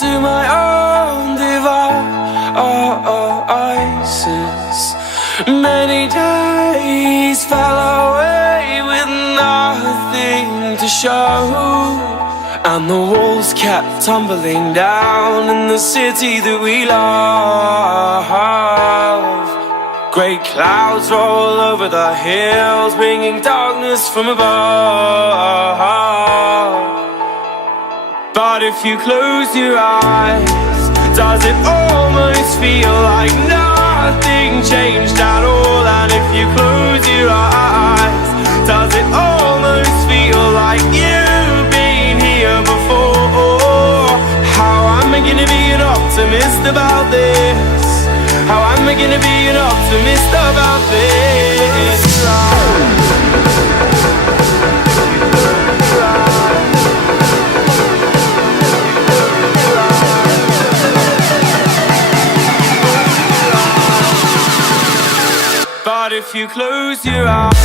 to my own devices. Many days fell away with nothing to show, and the walls kept tumbling down in the city that we love. Great clouds roll over the hills, bringing darkness from above. But if you close your eyes, does it almost feel like nothing changed at all? And if you close your eyes, does it almost feel like you've been here before? How am I gonna be an optimist about this? How am I gonna be an optimist about this? But if you close your eyes,